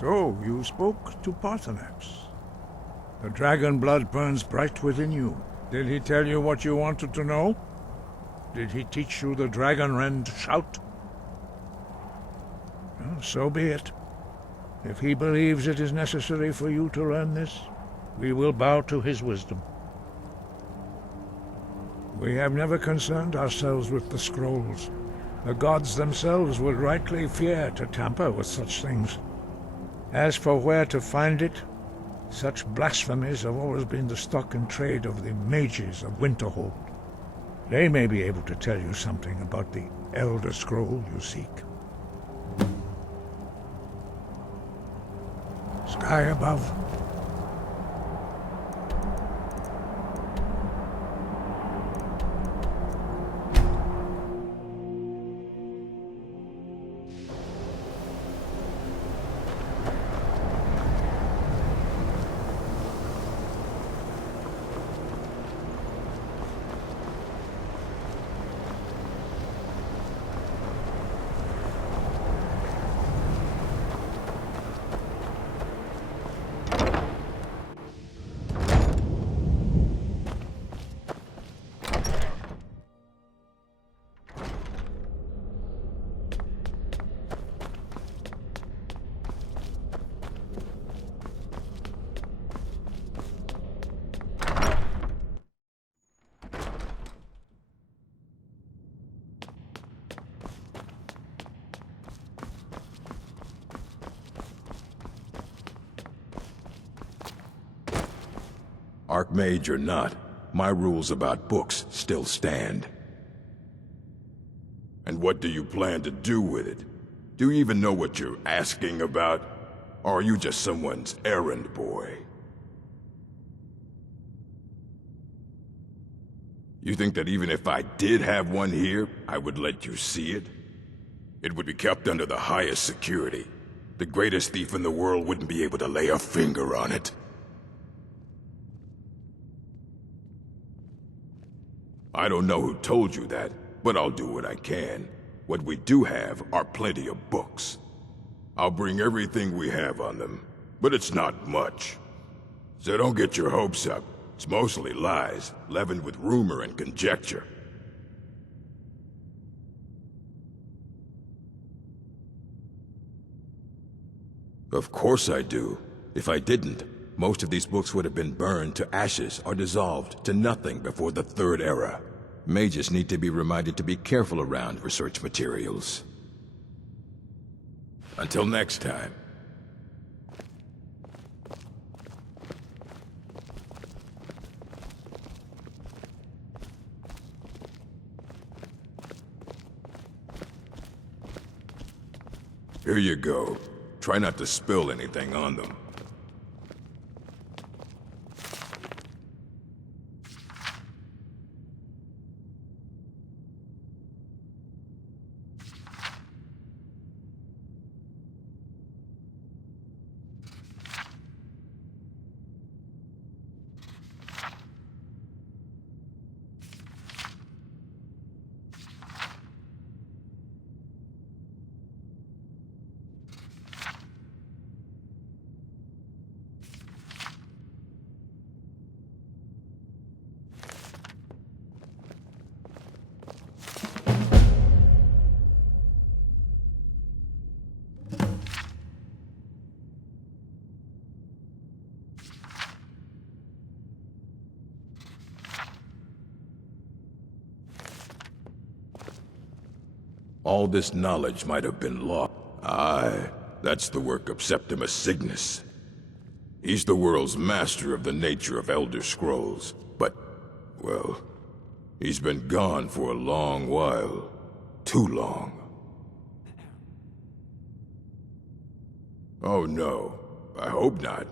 So, you spoke to Paarthurnax. The dragon blood burns bright within you. Did he tell you what you wanted to know? Did he teach you the dragon rend shout? Well, so be it. If he believes it is necessary for you to learn this, we will bow to his wisdom. We have never concerned ourselves with the scrolls. The gods themselves would rightly fear to tamper with such things. As for where to find it, such blasphemies have always been the stock and trade of the mages of Winterhold. They may be able to tell you something about the Elder Scroll you seek. Sky above. Archmage or not, my rules about books still stand. And what do you plan to do with it? Do you even know what you're asking about? Or are you just someone's errand boy? You think that even if I did have one here, I would let you see it? It would be kept under the highest security. The greatest thief in the world wouldn't be able to lay a finger on it. I don't know who told you that, but I'll do what I can. What we do have are plenty of books. I'll bring everything we have on them, but it's not much. So don't get your hopes up. It's mostly lies, leavened with rumor and conjecture. Of course I do. If I didn't, most of these books would have been burned to ashes or dissolved to nothing before the Third Era. Mages need to be reminded to be careful around research materials. Until next time. Here you go. Try not to spill anything on them. All this knowledge might have been lost. Aye, that's the work of Septimus Signus. He's the world's master of the nature of Elder Scrolls, but, well, he's been gone for a long while. Too long. Oh no, I hope not.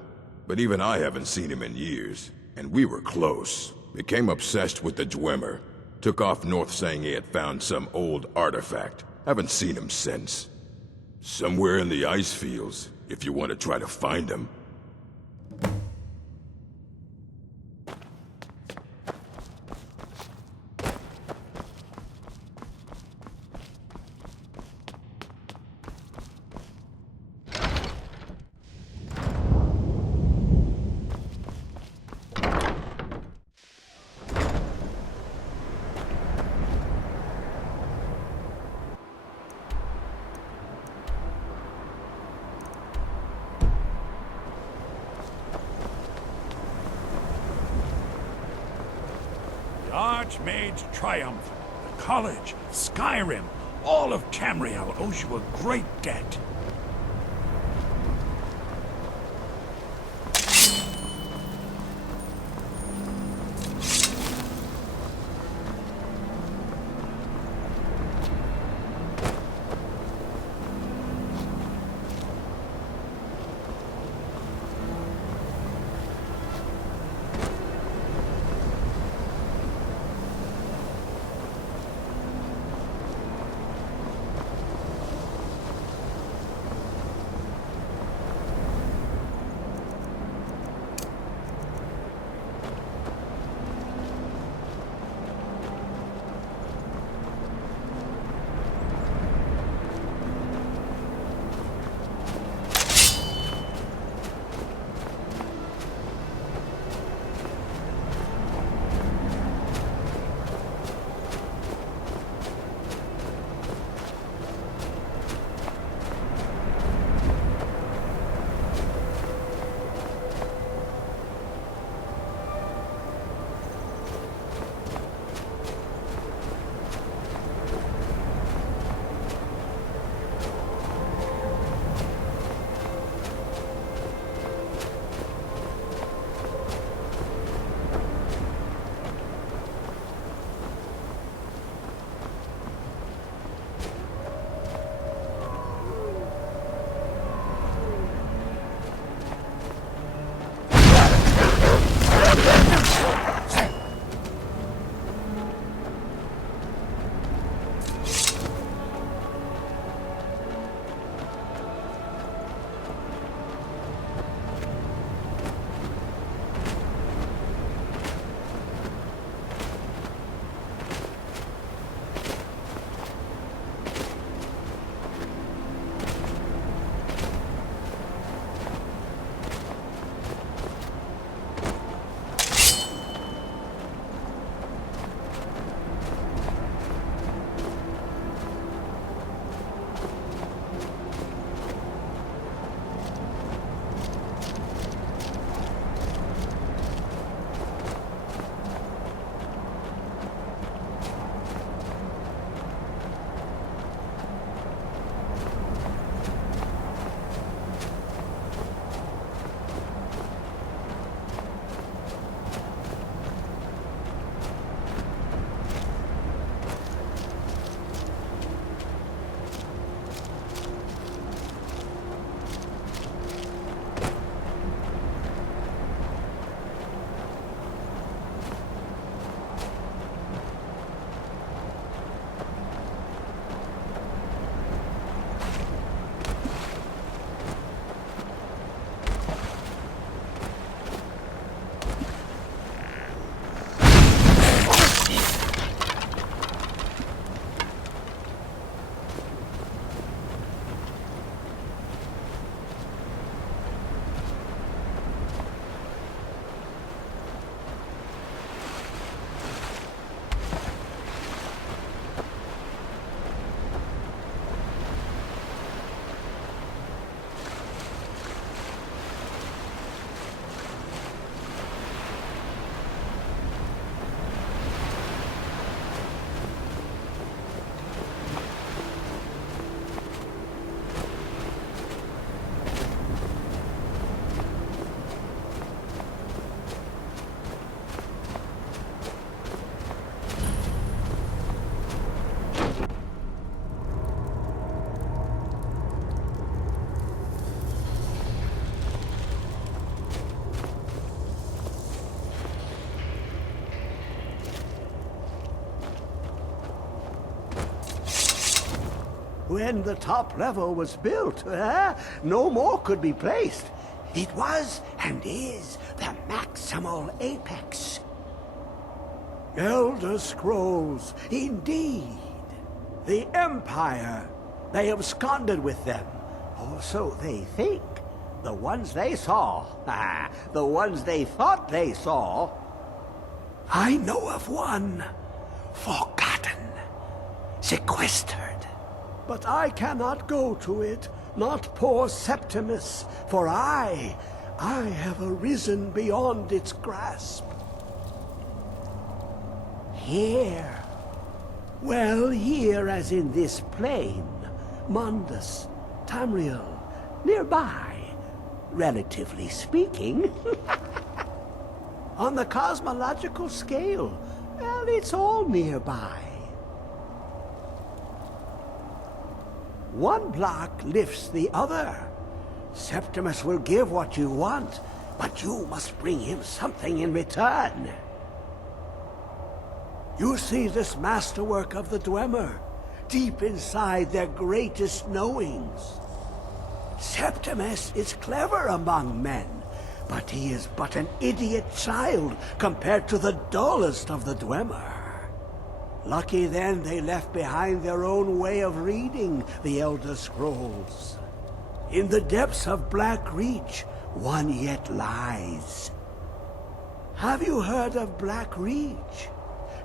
But even I haven't seen him in years, and we were close. Became obsessed with the Dwemer. Took off north saying he had found some old artifact. Haven't seen him since. Somewhere in the ice fields, if you want to try to find him. Archmage Triumph, the college, Skyrim, all of Tamriel owes you a great debt. When the top level was built, no more could be placed. It was and is the maximal apex. Elder Scrolls, indeed. The Empire. They absconded with them. Or so they think. The ones they saw. The ones they thought they saw. I know of one. Forgotten. Sequestered. But I cannot go to it, not poor Septimus, for I have arisen beyond its grasp. here? Well, here as in this plain, Mundus, Tamriel, nearby, relatively speaking. On the cosmological scale, well, it's all nearby. One block lifts the other. Septimus will give what you want, but you must bring him something in return. You see this masterwork of the Dwemer, deep inside their greatest knowings. Septimus is clever among men, but he is but an idiot child compared to the dullest of the Dwemer. Lucky then they left behind their own way of reading the Elder Scrolls. In the depths of Black Reach, one yet lies. Have you heard of Black Reach?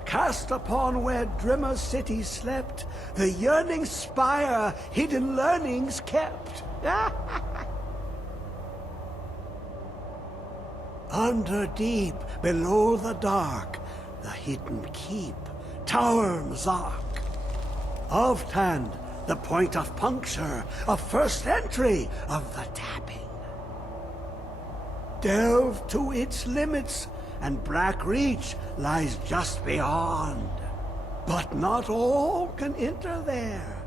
Cast upon where Drimmer's city slept, the yearning spire hidden learnings kept. Under deep, below the dark, the hidden keep, Tower Mzark. Of Tand, the point of puncture, of first entry of the tapping. Delve to its limits, and Black Reach lies just beyond. But not all can enter there.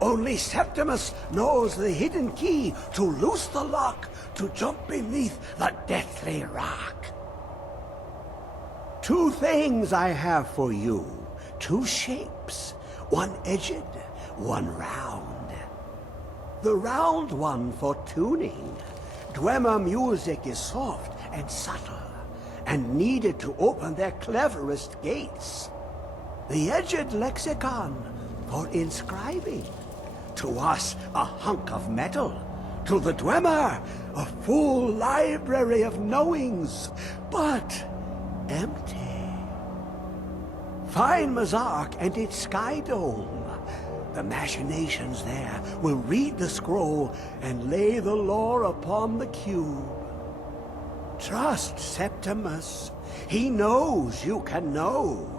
Only Septimus knows the hidden key to loose the lock, to jump beneath the deathly rock. Two things I have for you. Two shapes. One edged, one round. The round one for tuning. Dwemer music is soft and subtle, and needed to open their cleverest gates. The edged lexicon for inscribing. To us, a hunk of metal. To the Dwemer, a full library of knowings, but empty. Find Mzark and its sky dome. The machinations there will read the scroll and lay the lore upon the cube. Trust Septimus. He knows you can know.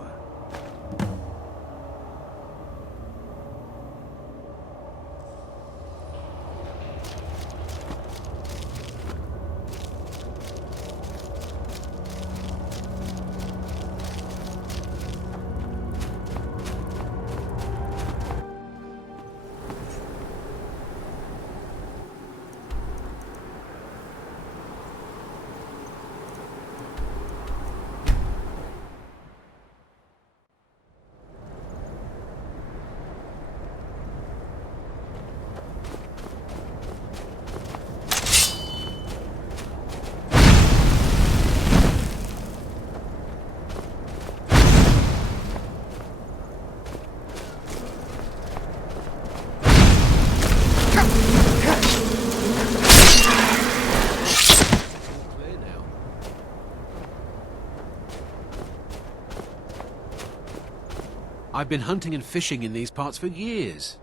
I've been hunting and fishing in these parts for years.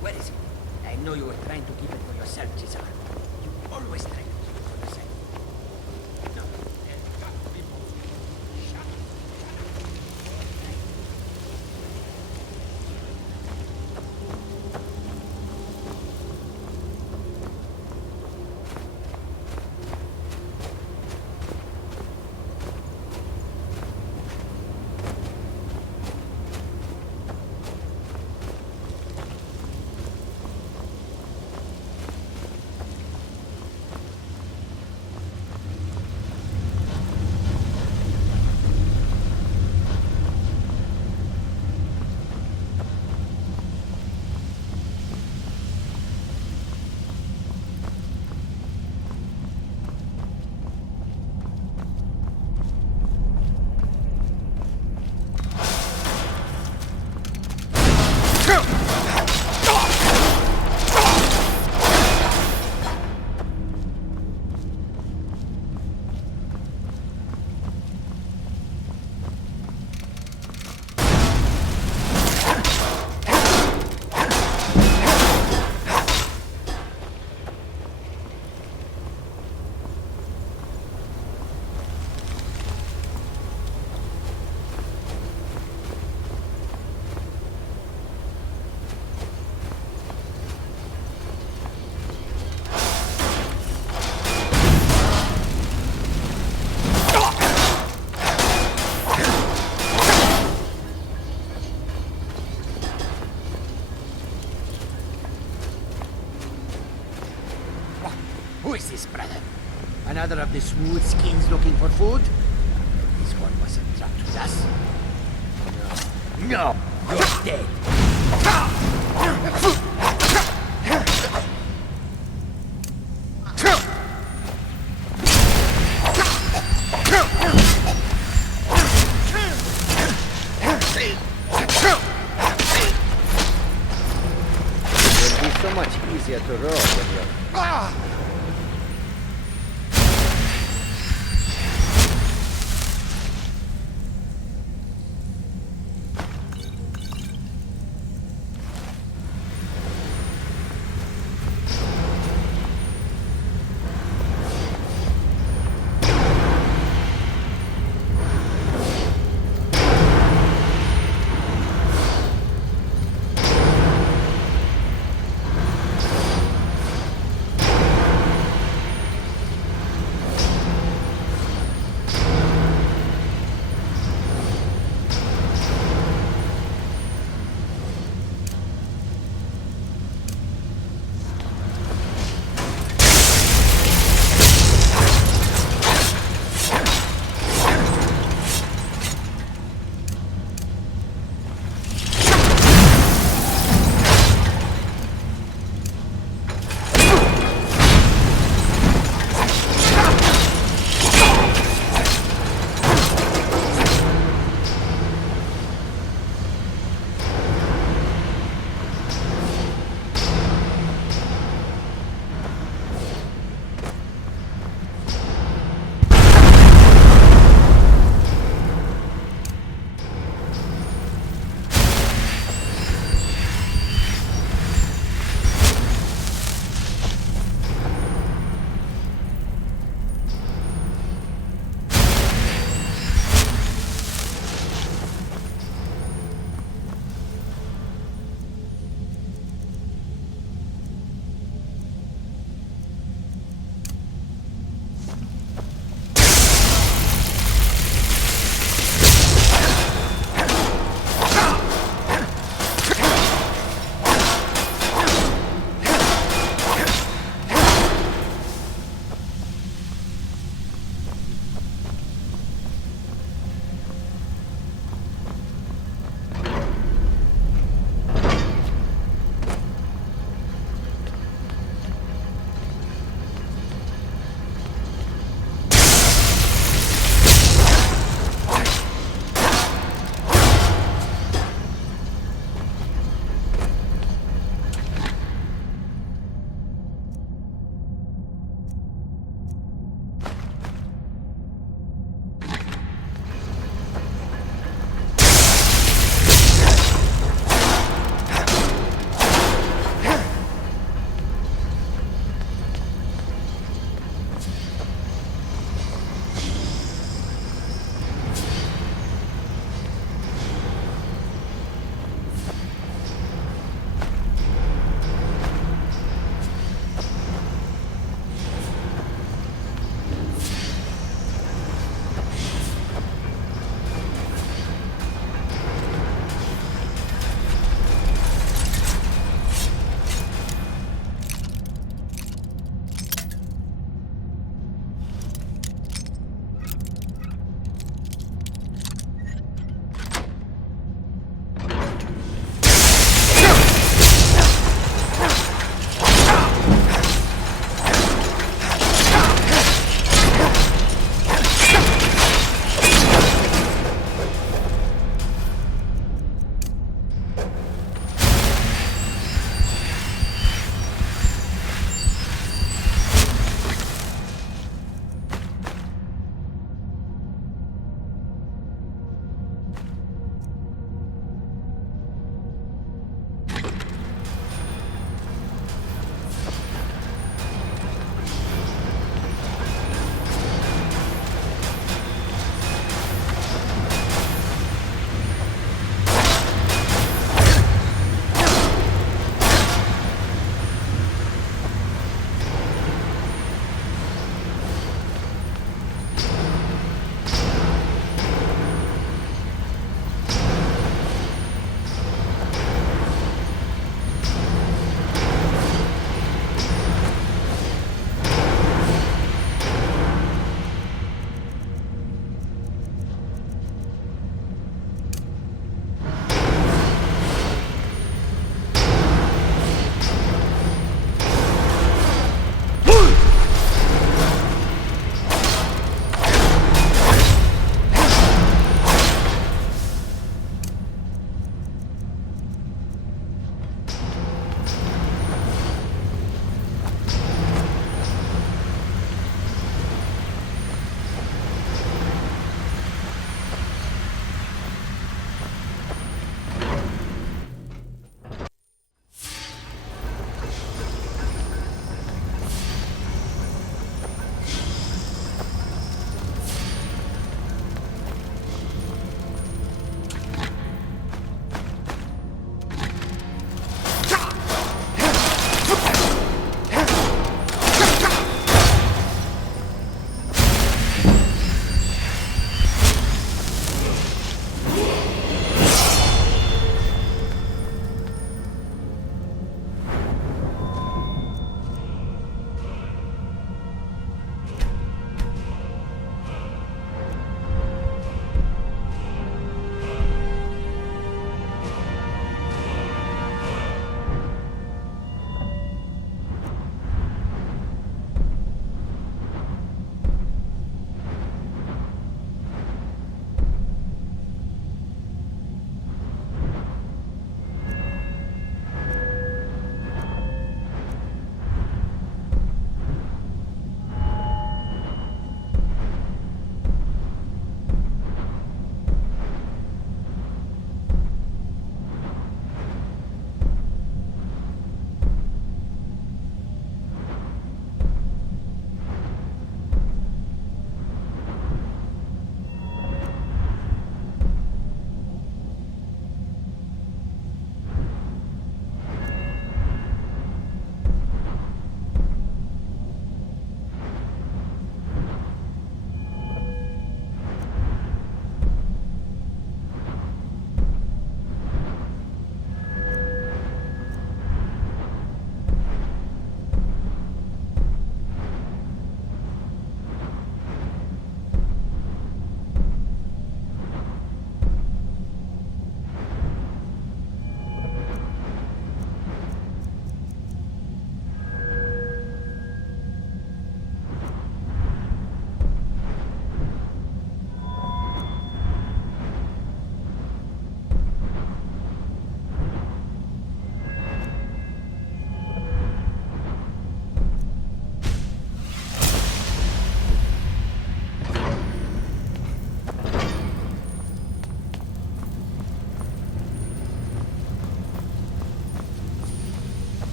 Where is it? I know you were trying to keep it for yourself, Cesar. You always try to keep it for yourself. No. There's got to be more. Shut up. Who is this, brother? Another of the smooth skins looking for food? This one wasn't trapped with us. No, you're dead. It will be so much easier to roll when you're...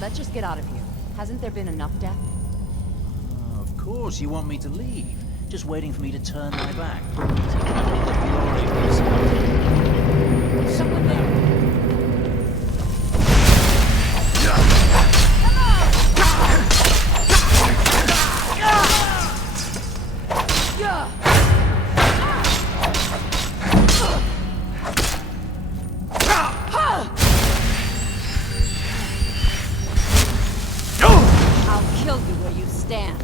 Let's just get out of here. Hasn't there been enough death? Oh, of course you want me to leave. Just waiting for me to turn my back. To copy the glory of this. Someone there! I'll kill you where you stand.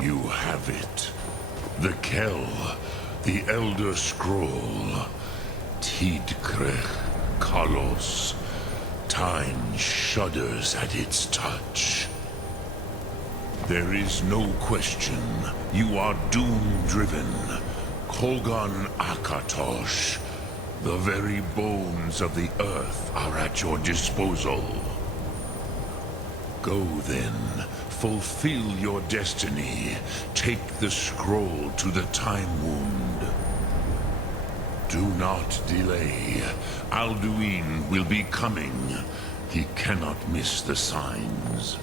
You have it. The Kell, the Elder Scroll. Tidkrech Kalos. Time shudders at its touch. There is no question. You are doom-driven. Kolgan Akatosh. The very bones of the earth are at your disposal. Go then. Fulfill your destiny. Take the scroll to the Time Wound. Do not delay. Alduin will be coming. He cannot miss the signs.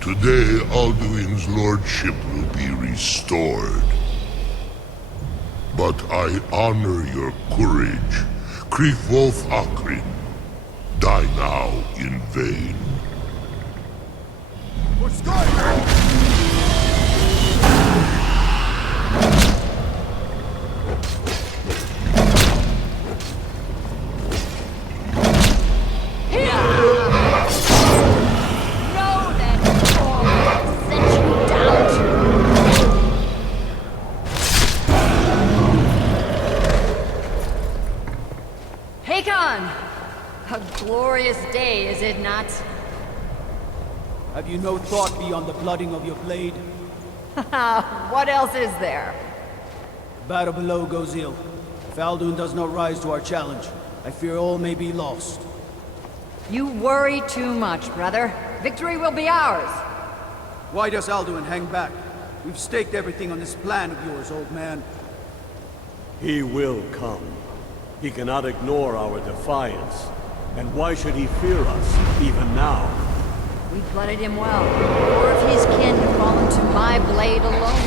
Today, Alduin's lordship will be restored. But I honor your courage. Krifwolf Akrin. Die now in vain. For Skyrim! A glorious day, is it not? Have you no thought beyond the blooding of your blade? What else is there? Battle below goes ill. If Alduin does not rise to our challenge, I fear all may be lost. You worry too much, brother. Victory will be ours. Why does Alduin hang back? We've staked everything on this plan of yours, old man. He will come. He cannot ignore our defiance. And why should he fear us, even now? We blooded him well. Or if his kin had fallen to my blade alone.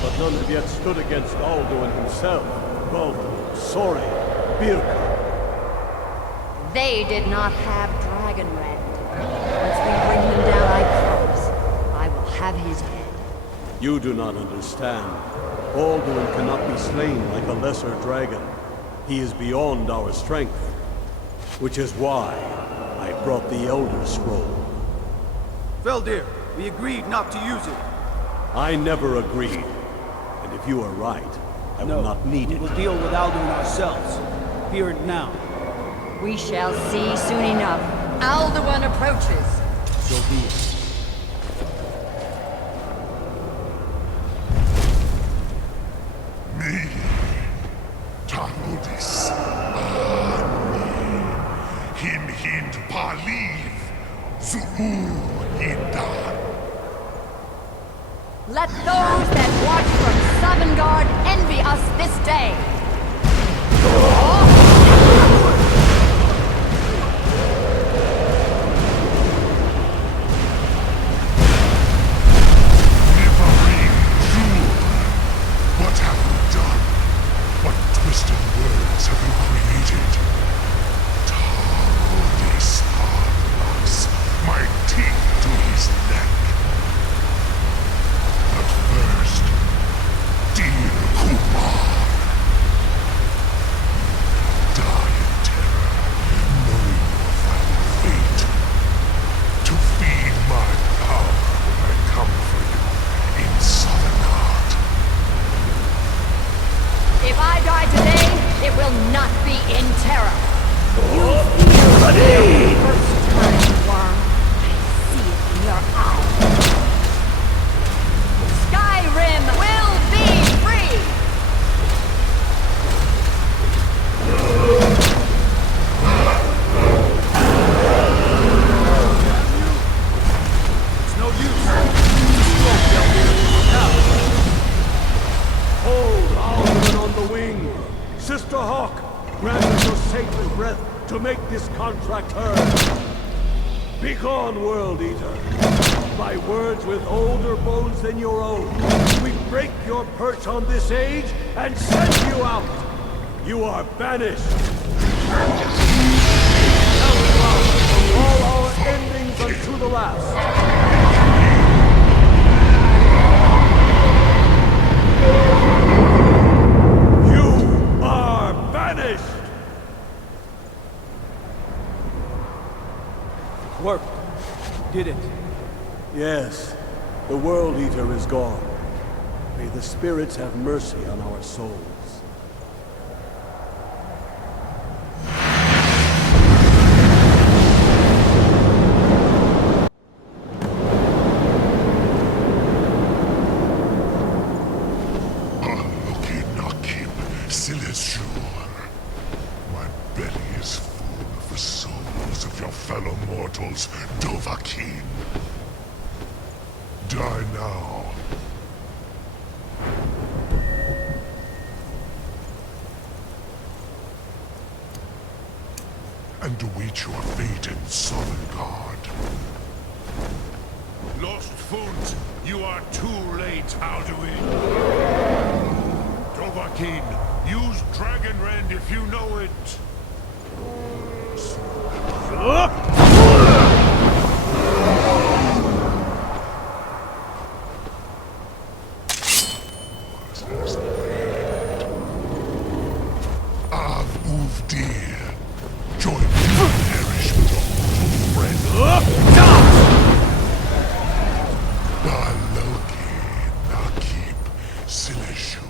But none have yet stood against Alduin himself. Baldur, Sori, Birka. They did not have Dragonrend. Once we bring him down, I promise, I will have his head. You do not understand. Alduin cannot be slain like a lesser dragon. He is beyond our strength. Which is why I brought the Elder Scroll. Veldir, we agreed not to use it. I never agreed. And if you are right, I will not need it. We will deal with Alduin ourselves. Here and now. We shall see soon enough. Alduin approaches. So be it. Me, Tanudis, Him Hind Paliv, Zulu Hindan. Let those that watch from Sovngarde envy us this day. Nivering Jur, what have you done? What twisted words have you created? Tarudis Arlas, my teeth to his neck. But first, dear Kumar, die in terror, knowing your final fate. To feed my power when I come for you in Sovngarde. If I die today, it will not be in terror. You feel the first time, worm. I see it in your eyes. Skyrim will be free! It's no use. Use the scroll, Veldir. Now. breath to make this contract heard. Begone, World Eater. By words with older bones than your own, we break your perch on this age and send you out. You are banished. Outbound from all our endings unto the last. You are banished. Worked. Did it. Yes, the World Eater is gone. May the spirits have mercy on our souls. My belly is full of the souls of your fellow mortals, Dovahkiin. Die now. And await your fate in Sovngarde. Lost Font, you are too late, Alduin. Dovahkiin, use Dragon Rend if you know it. Dear, join me to perish with your mortal friend. Baloki, Nakib, Silishu.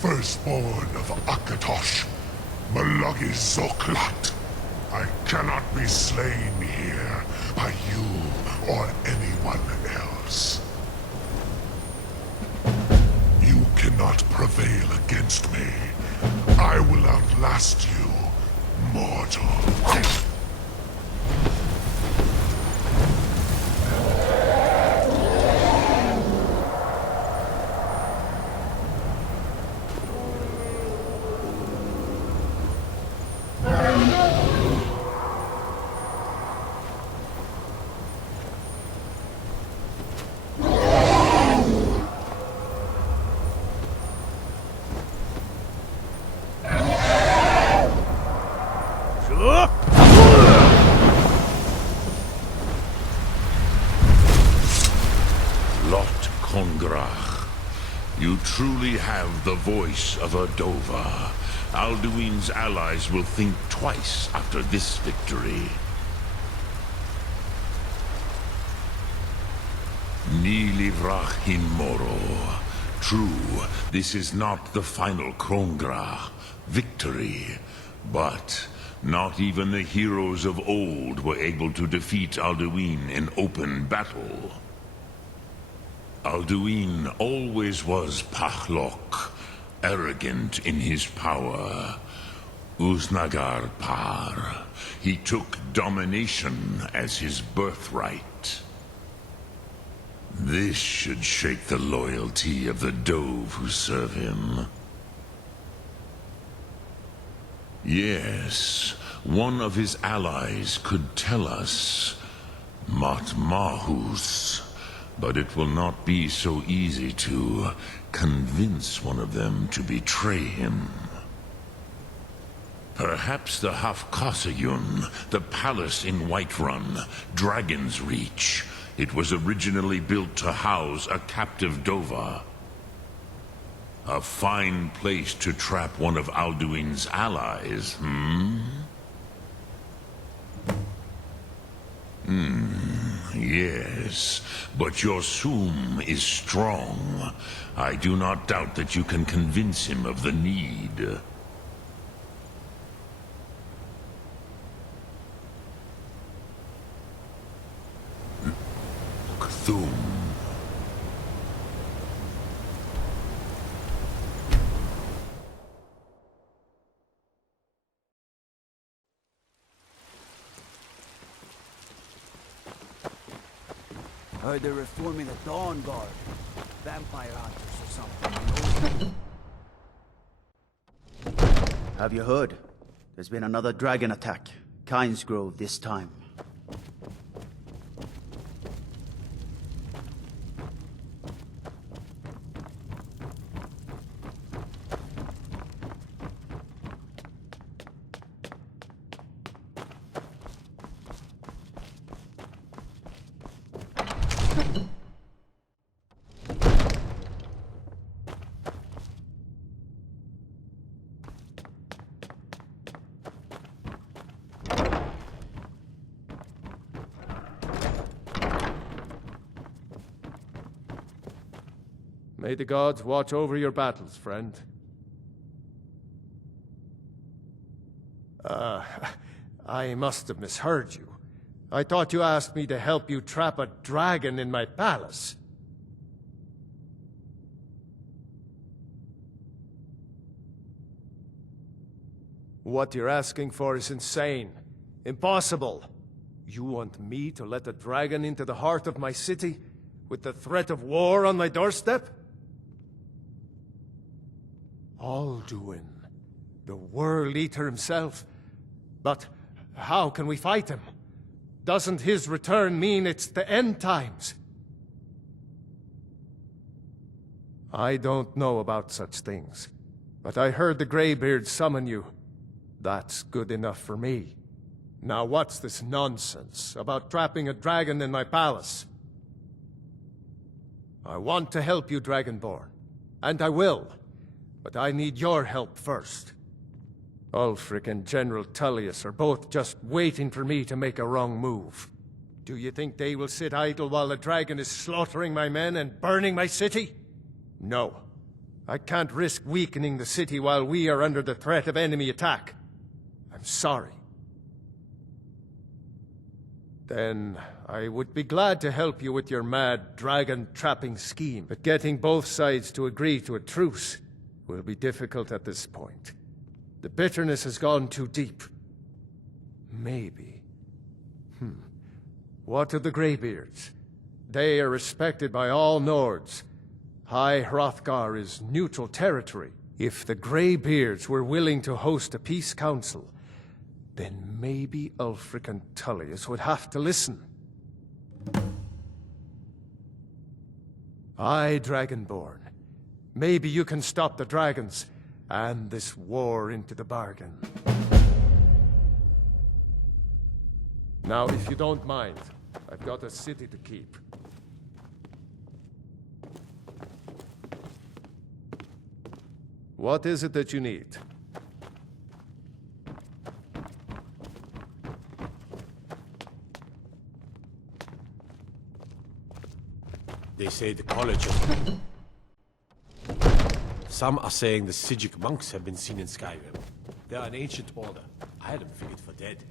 Firstborn of Akatosh, Malagi Zoklat. I cannot be slain here by you or anyone else. You cannot prevail against me. I will outlast you, mortal. You truly have the voice of a Dova. Alduin's allies will think twice after this victory. Ni livrach hin moro. True, this is not the final Krongra victory, but not even the heroes of old were able to defeat Alduin in open battle. Alduin always was Pachlok, arrogant in his power. Uznagar Par. He took domination as his birthright. This should shake the loyalty of the Dove who serve him. Yes, one of his allies could tell us. Matmahus. But it will not be so easy to convince one of them to betray him. Perhaps the Hafkasayun, the palace in Whiterun, Dragon's Reach. It was originally built to house a captive Dova. A fine place to trap one of Alduin's allies, Yes, but your Sum is strong. I do not doubt that you can convince him of the need. Cthulhu. Heard they're reforming the Dawn Guard. Vampire hunters or something. Have you heard? There's been another dragon attack. Kyne's Grove this time. May the gods watch over your battles, friend. I must have misheard you. I thought you asked me to help you trap a dragon in my palace. What you're asking for is insane. Impossible. You want me to let a dragon into the heart of my city, with the threat of war on my doorstep? Alduin, the World Eater himself. But how can we fight him? Doesn't his return mean it's the end times? I don't know about such things, but I heard the Greybeard summon you. That's good enough for me. Now what's this nonsense about trapping a dragon in my palace? I want to help you, Dragonborn, and I will. But I need your help first. Ulfric and General Tullius are both just waiting for me to make a wrong move. Do you think they will sit idle while the dragon is slaughtering my men and burning my city? No. I can't risk weakening the city while we are under the threat of enemy attack. I'm sorry. then I would be glad to help you with your mad dragon-trapping scheme. But getting both sides to agree to a truce will be difficult at this point. The bitterness has gone too deep. Maybe. What of the Greybeards? They are respected by all Nords. High Hrothgar is neutral territory. If the Greybeards were willing to host a peace council, then maybe Ulfric and Tullius would have to listen. Aye, Dragonborn. Maybe you can stop the dragons, and this war into the bargain. Now, if you don't mind, I've got a city to keep. What is it that you need? They say the college of... Some are saying the Sijic monks have been seen in Skyrim. They are an ancient order. I had them figured for dead.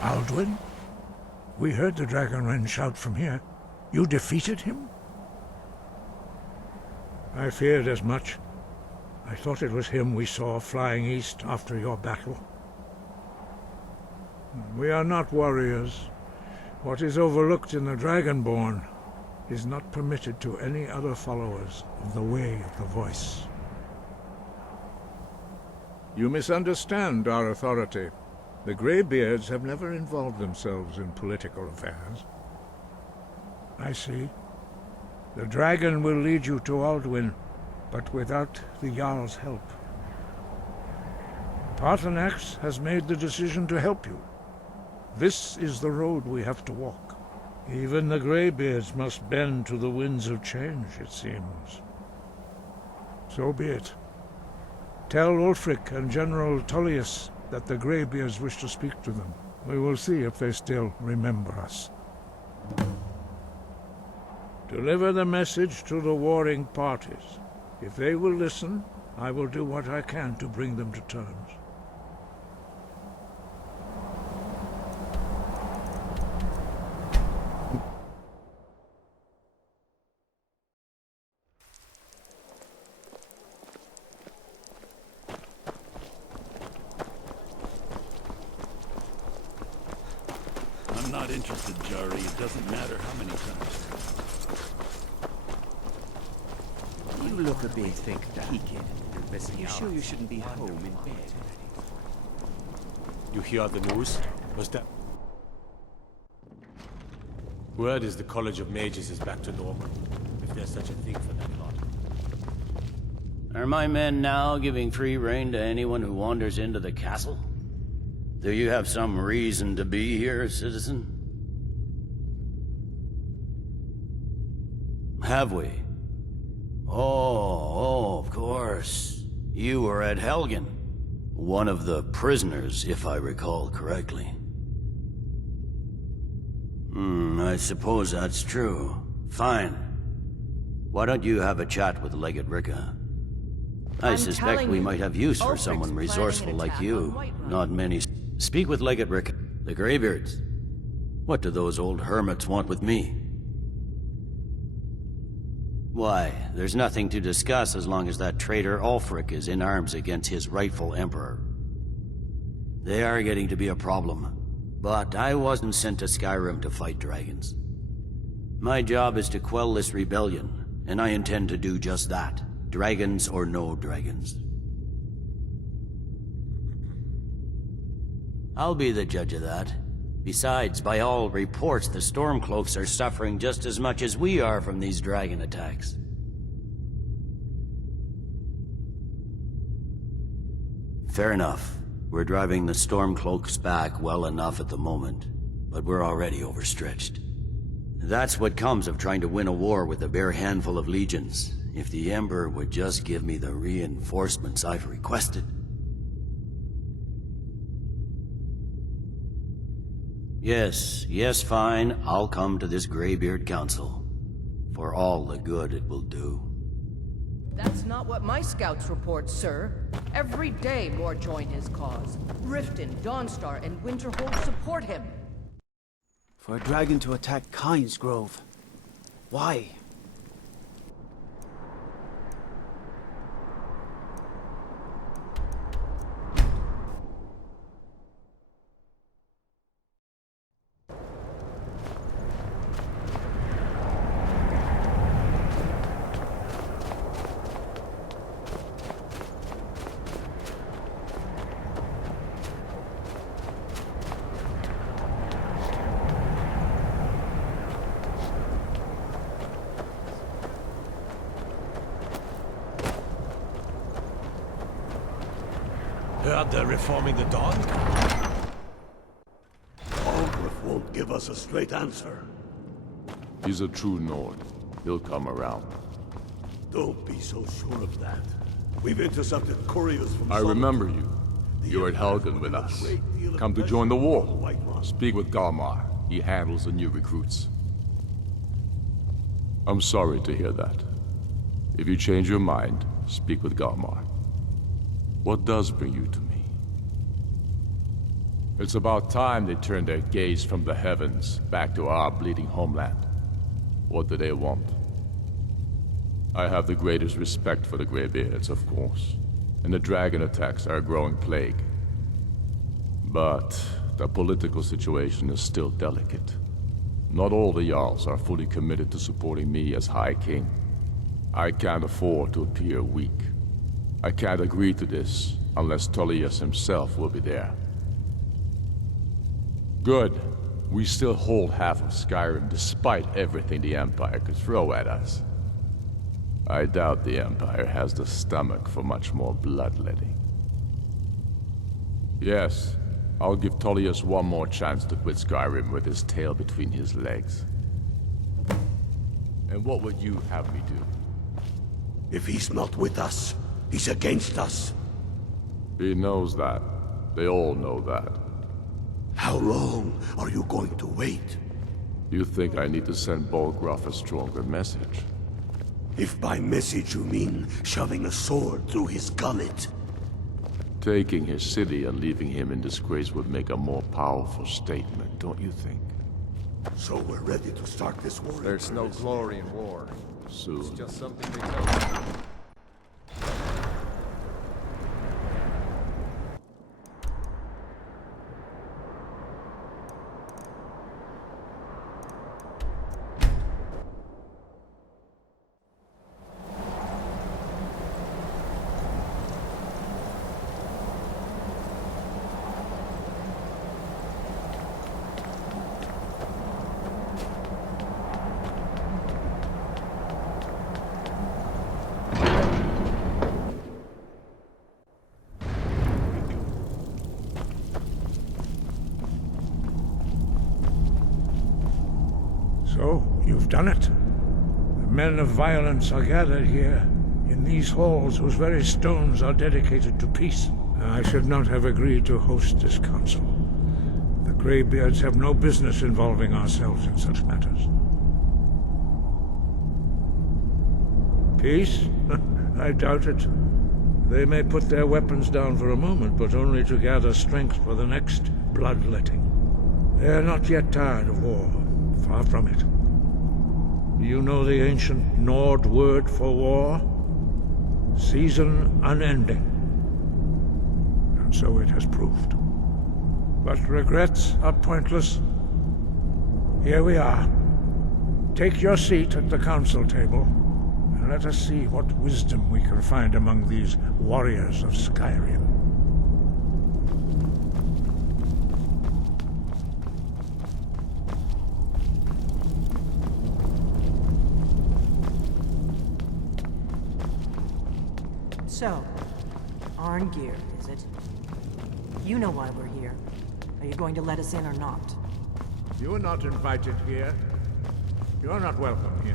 Alduin? We heard the Dragonren shout from here. You defeated him? I feared as much. I thought it was him we saw flying east after your battle. We are not warriors. What is overlooked in the Dragonborn is not permitted to any other followers of the Way of the Voice. You misunderstand our authority. The Greybeards have never involved themselves in political affairs. I see. The dragon will lead you to Alduin, but without the Jarl's help. Paarthurnax has made the decision to help you. This is the road we have to walk. Even the Greybeards must bend to the winds of change, it seems. So be it. Tell Ulfric and General Tullius that the Greybeards wish to speak to them. We will see if they still remember us. Deliver the message to the warring parties. If they will listen, I will do what I can to bring them to terms. I'm not interested, Jari. It doesn't matter how many times. You look a bit peaked. You're missing out. Sure you shouldn't be home in bed? You hear the news? Was that... Word is the College of Mages is back to normal, if there's such a thing for that lot. Are my men now giving free rein to anyone who wanders into the castle? Do you have some reason to be here, citizen? Have we? Oh, of course. You were at Helgen. One of the prisoners, if I recall correctly. I suppose that's true. Fine. Why don't you have a chat with Legate Ricka? I suspect we might have use for someone resourceful like you. Not many... Speak with Legate Ricka. The Greybeards. What do those old hermits want with me? Why, there's nothing to discuss as long as that traitor Ulfric is in arms against his rightful emperor. They are getting to be a problem, but I wasn't sent to Skyrim to fight dragons. My job is to quell this rebellion, and I intend to do just that, dragons or no dragons. I'll be the judge of that. Besides, by all reports, the Stormcloaks are suffering just as much as we are from these dragon attacks. Fair enough. We're driving the Stormcloaks back well enough at the moment, but we're already overstretched. That's what comes of trying to win a war with a bare handful of legions. If the Emperor would just give me the reinforcements I've requested. Yes, fine. I'll come to this Greybeard Council. For all the good it will do. That's not what my scouts report, sir. Every day more join his cause. Riften, Dawnstar, and Winterhold support him. For a dragon to attack Kyne's Grove. Why? Heard they're reforming the Dawn? Algrith won't give us a straight answer. He's a true Nord. He'll come around. Don't be so sure of that. We've intercepted couriers from I remember you. You were at Helgen with us. Come to join the war. Speak with Galmar. He handles the new recruits. I'm sorry to hear that. If you change your mind, speak with Galmar. What does bring you to me? It's about time they turned their gaze from the heavens back to our bleeding homeland. What do they want? I have the greatest respect for the Greybeards, of course, and the dragon attacks are a growing plague. But the political situation is still delicate. Not all the Jarls are fully committed to supporting me as High King. I can't afford to appear weak. I can't agree to this unless Tullius himself will be there. Good. We still hold half of Skyrim despite everything the Empire could throw at us. I doubt the Empire has the stomach for much more bloodletting. Yes, I'll give Tullius one more chance to quit Skyrim with his tail between his legs. And what would you have me do? If he's not with us, he's against us. He knows that. They all know that. How long are you going to wait? You think I need to send Bolgraf a stronger message? If by message you mean shoving a sword through his gullet. Taking his city and leaving him in disgrace would make a more powerful statement, don't you think? So we're ready to start this war. There's no glory in war. Soon. It's just something they tell you. So, you've done it. The men of violence are gathered here, in these halls whose very stones are dedicated to peace. I should not have agreed to host this council. The Greybeards have no business involving ourselves in such matters. Peace? I doubt it. They may put their weapons down for a moment, but only to gather strength for the next bloodletting. They're not yet tired of war. Far from it. Do you know the ancient Nord word for war? Season unending. And so it has proved. But regrets are pointless. Here we are. Take your seat at the council table, and let us see what wisdom we can find among these warriors of Skyrim. So, Arngeir, is it? You know why we're here. Are you going to let us in or not? You are not invited here. You are not welcome here.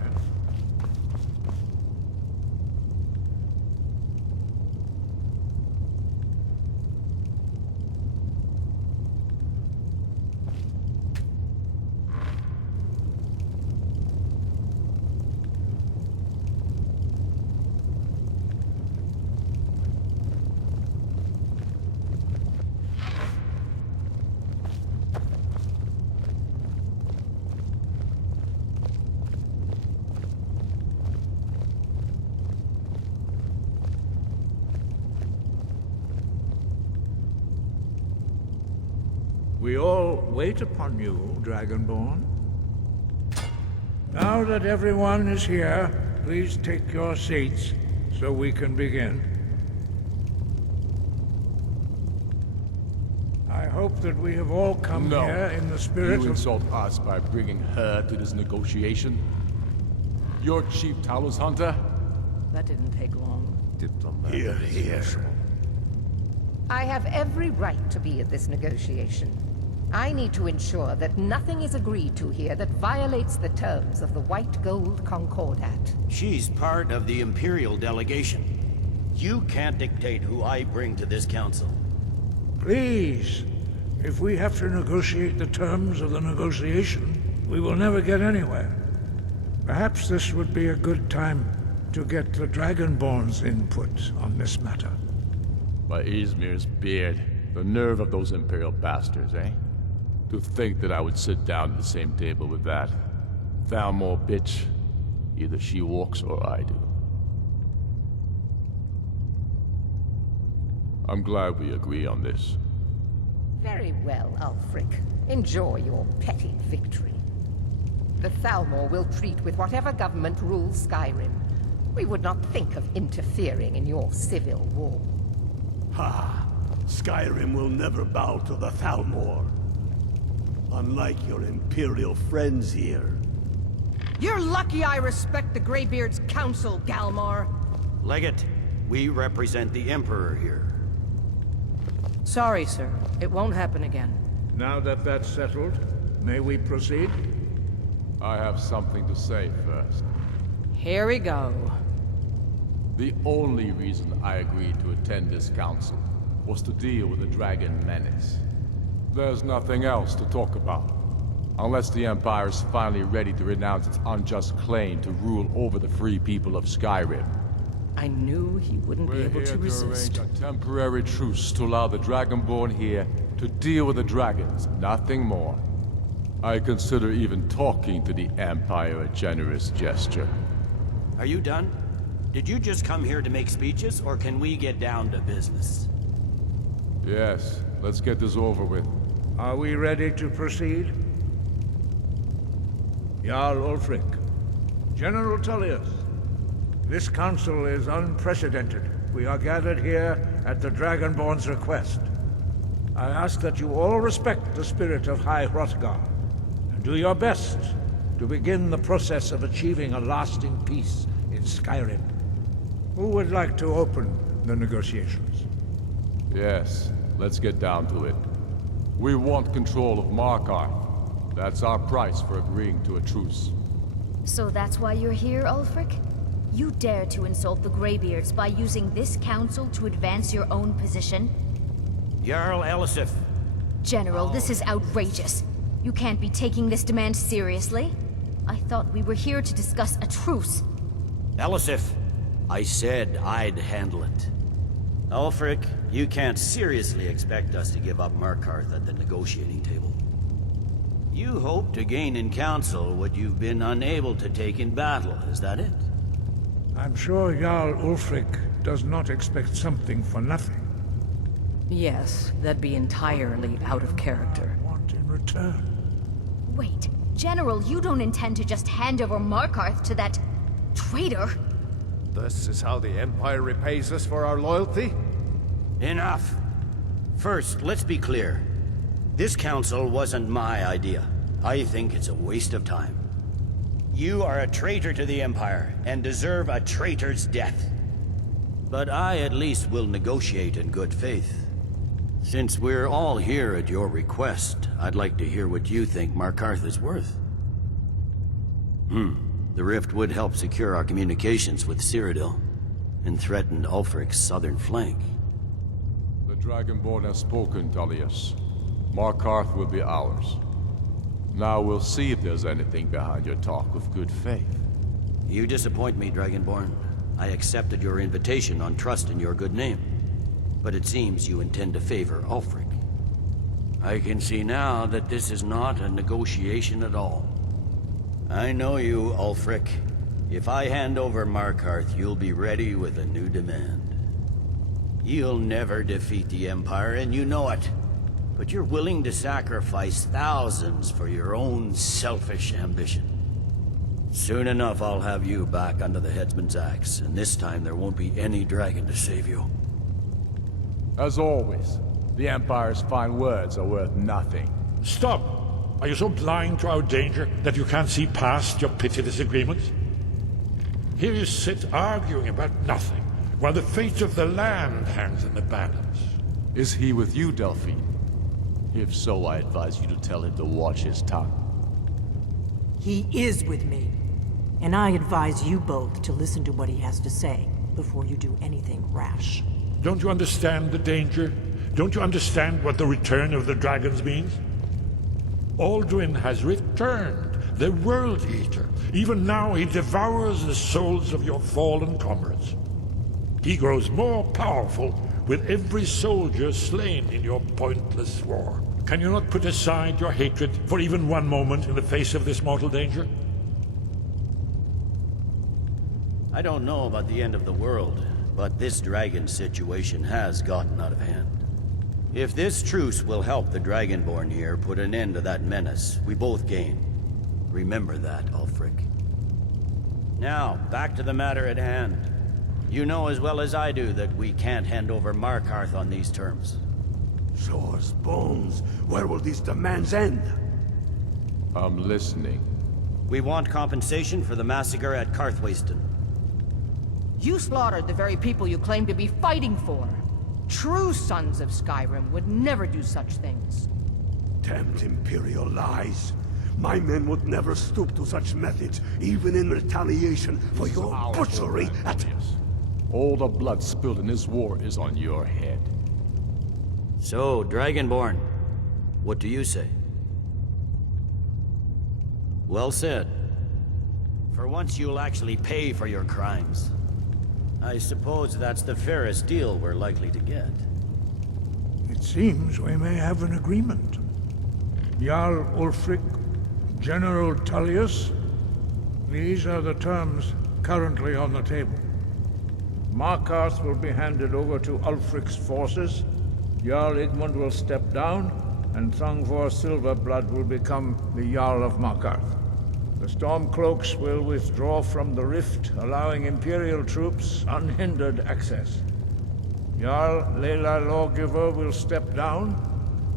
We all wait upon you, Dragonborn. Now that everyone is here, please take your seats so we can begin. I hope that we have all come here in the spirit You of... insult us by bringing her to this negotiation? Your chief Talos hunter? That didn't take long. Here, here. I have every right to be at this negotiation. I need to ensure that nothing is agreed to here that violates the terms of the White Gold Concordat. She's part of the Imperial delegation. You can't dictate who I bring to this council. Please, if we have to negotiate the terms of the negotiation, we will never get anywhere. Perhaps this would be a good time to get the Dragonborn's input on this matter. By Izmir's beard, the nerve of those Imperial bastards, eh? To think that I would sit down at the same table with that Thalmor bitch. Either she walks or I do. I'm glad we agree on this. Very well, Ulfric. Enjoy your petty victory. The Thalmor will treat with whatever government rules Skyrim. We would not think of interfering in your civil war. Ha! Skyrim will never bow to the Thalmor. Unlike your Imperial friends here. You're lucky I respect the Greybeard's counsel, Galmar. Legate, we represent the Emperor here. Sorry, sir. It won't happen again. Now that that's settled, may we proceed? I have something to say first. Here we go. The only reason I agreed to attend this council was to deal with the Dragon Menace. There's nothing else to talk about. Unless the Empire is finally ready to renounce its unjust claim to rule over the free people of Skyrim. I knew he wouldn't be able to resist. Arrange a temporary truce to allow the Dragonborn here to deal with the dragons, nothing more. I consider even talking to the Empire a generous gesture. Are you done? Did you just come here to make speeches, or can we get down to business? Yes, let's get this over with. Are we ready to proceed? Jarl Ulfric, General Tullius, this council is unprecedented. We are gathered here at the Dragonborn's request. I ask that you all respect the spirit of High Hrothgar, and do your best to begin the process of achieving a lasting peace in Skyrim. Who would like to open the negotiations? Yes, let's get down to it. We want control of Markarth. That's our price for agreeing to a truce. So that's why you're here, Ulfric? You dare to insult the Greybeards by using this council to advance your own position? Jarl Elisif. General, this is outrageous. You can't be taking this demand seriously. I thought we were here to discuss a truce. Elisif, I said I'd handle it. Ulfric, you can't seriously expect us to give up Markarth at the negotiating table. You hope to gain in council what you've been unable to take in battle, is that it? I'm sure Jarl Ulfric does not expect something for nothing. Yes, that'd be entirely out of character. What in return? Wait, General, you don't intend to just hand over Markarth to that traitor? This is how the Empire repays us for our loyalty? Enough. First, let's be clear. This council wasn't my idea. I think it's a waste of time. You are a traitor to the Empire, and deserve a traitor's death. But I at least will negotiate in good faith. Since we're all here at your request, I'd like to hear what you think Markarth is worth. The rift would help secure our communications with Cyrodiil, and threatened Ulfric's southern flank. The Dragonborn has spoken, Tullius. Markarth will be ours. Now we'll see if there's anything behind your talk of good faith. You disappoint me, Dragonborn. I accepted your invitation on trust in your good name. But it seems you intend to favor Ulfric. I can see now that this is not a negotiation at all. I know you, Ulfric. If I hand over Markarth, you'll be ready with a new demand. You'll never defeat the Empire, and you know it. But you're willing to sacrifice thousands for your own selfish ambition. Soon enough, I'll have you back under the headsman's axe, and this time there won't be any dragon to save you. As always, the Empire's fine words are worth nothing. Stop! Are you so blind to our danger that you can't see past your petty disagreements? Here you sit arguing about nothing, while the fate of the land hangs in the balance. Is he with you, Delphine? If so, I advise you to tell him to watch his tongue. He is with me. And I advise you both to listen to what he has to say before you do anything rash. Don't you understand the danger? Don't you understand what the return of the dragons means? Alduin has returned, the World Eater. Even now he devours the souls of your fallen comrades. He grows more powerful with every soldier slain in your pointless war. Can you not put aside your hatred for even one moment in the face of this mortal danger? I don't know about the end of the world, but this dragon situation has gotten out of hand. If this truce will help the Dragonborn here put an end to that menace, we both gain. Remember that, Ulfric. Now, back to the matter at hand. You know as well as I do that we can't hand over Markarth on these terms. Show us bones. Where will these demands end? I'm listening. We want compensation for the massacre at Karthwasten. You slaughtered the very people you claim to be fighting for. True sons of Skyrim would never do such things. Damned Imperial lies. My men would never stoop to such methods, even in retaliation for your butchery at... All the blood spilled in this war is on your head. So, Dragonborn, what do you say? Well said. For once you'll actually pay for your crimes. I suppose that's the fairest deal we're likely to get. It seems we may have an agreement. Jarl Ulfric, General Tullius, these are the terms currently on the table. Markarth will be handed over to Ulfric's forces, Jarl Igmund will step down, and Thongvor Silverblood will become the Jarl of Markarth. The Stormcloaks will withdraw from the rift, allowing Imperial troops unhindered access. Jarl Leila Lawgiver will step down,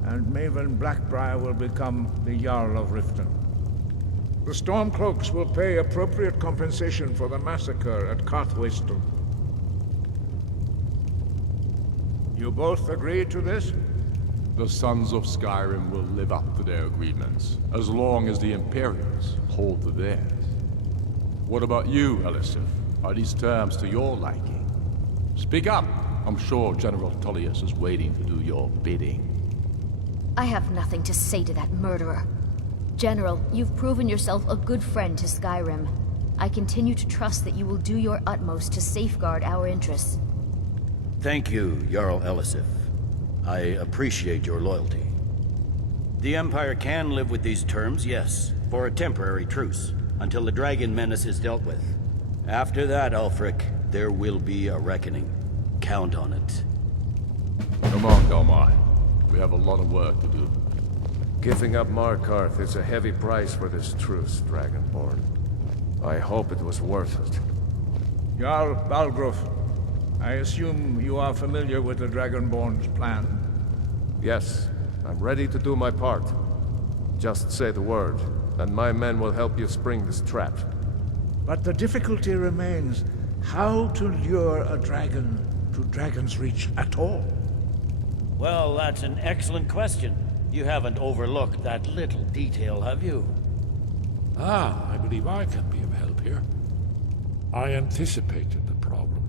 and Maven Blackbriar will become the Jarl of Riften. The Stormcloaks will pay appropriate compensation for the massacre at Karthwasten. You both agree to this? The Sons of Skyrim will live up to their agreements, as long as the Imperials hold to theirs. What about you, Elisif? Are these terms to your liking? Speak up! I'm sure General Tullius is waiting to do your bidding. I have nothing to say to that murderer. General, you've proven yourself a good friend to Skyrim. I continue to trust that you will do your utmost to safeguard our interests. Thank you, Jarl Elisif. I appreciate your loyalty. The Empire can live with these terms, yes, for a temporary truce, until the dragon menace is dealt with. After that, Ulfric, there will be a reckoning. Count on it. Come on, Galmar. We have a lot of work to do. Giving up Markarth is a heavy price for this truce, Dragonborn. I hope it was worth it. Jarl Balgruuf, I assume you are familiar with the Dragonborn's plan? Yes, I'm ready to do my part. Just say the word, and my men will help you spring this trap. But the difficulty remains how to lure a dragon to Dragon's Reach at all. Well, that's an excellent question. You haven't overlooked that little detail, have you? Ah, I believe I can be of help here. I anticipated the problem.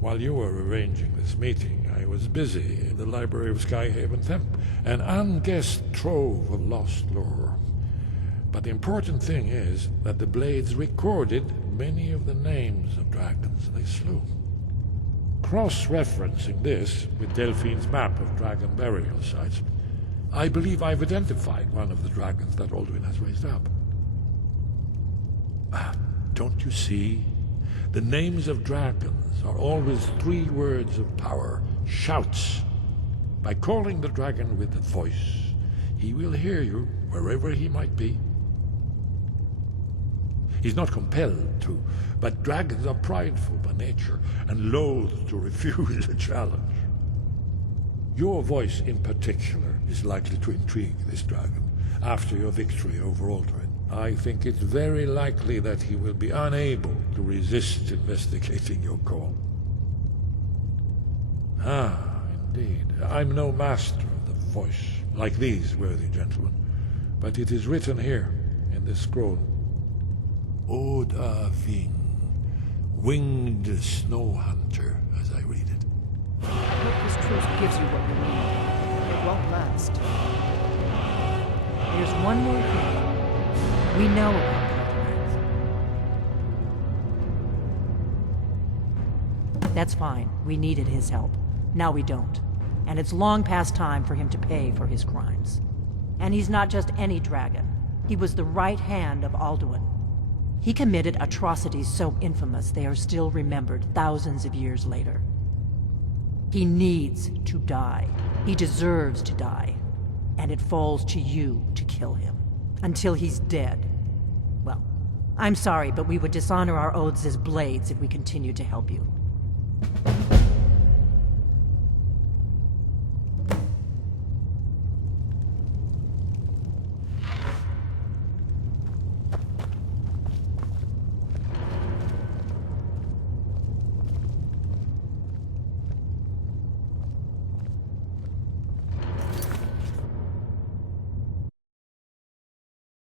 While you were arranging this meeting, I was busy in the library of Skyhaven Temp, an unguessed trove of lost lore. But the important thing is that the Blades recorded many of the names of dragons they slew. Cross-referencing this with Delphine's map of dragon burial sites, I believe I've identified one of the dragons that Alduin has raised up. Don't you see? The names of dragons are always 3 words of power, shouts. By calling the dragon with a voice, he will hear you wherever he might be. He's not compelled to, but dragons are prideful by nature and loath to refuse a challenge. Your voice in particular is likely to intrigue this dragon after your victory over Alduin. I think it's very likely that he will be unable to resist investigating your call. Ah, indeed. I'm no master of the voice, like these worthy gentlemen, but it is written here in this scroll. Oda Ving, winged snow hunter, as I read it. I hope this truce gives you what you need. It won't last. There's one more thing. We know about Cartwright. That's fine. We needed his help. Now we don't. And it's long past time for him to pay for his crimes. And he's not just any dragon. He was the right hand of Alduin. He committed atrocities so infamous they are still remembered thousands of years later. He needs to die. He deserves to die. And it falls to you to kill him. Until he's dead. Well, I'm sorry, but we would dishonor our oaths as Blades if we continued to help you.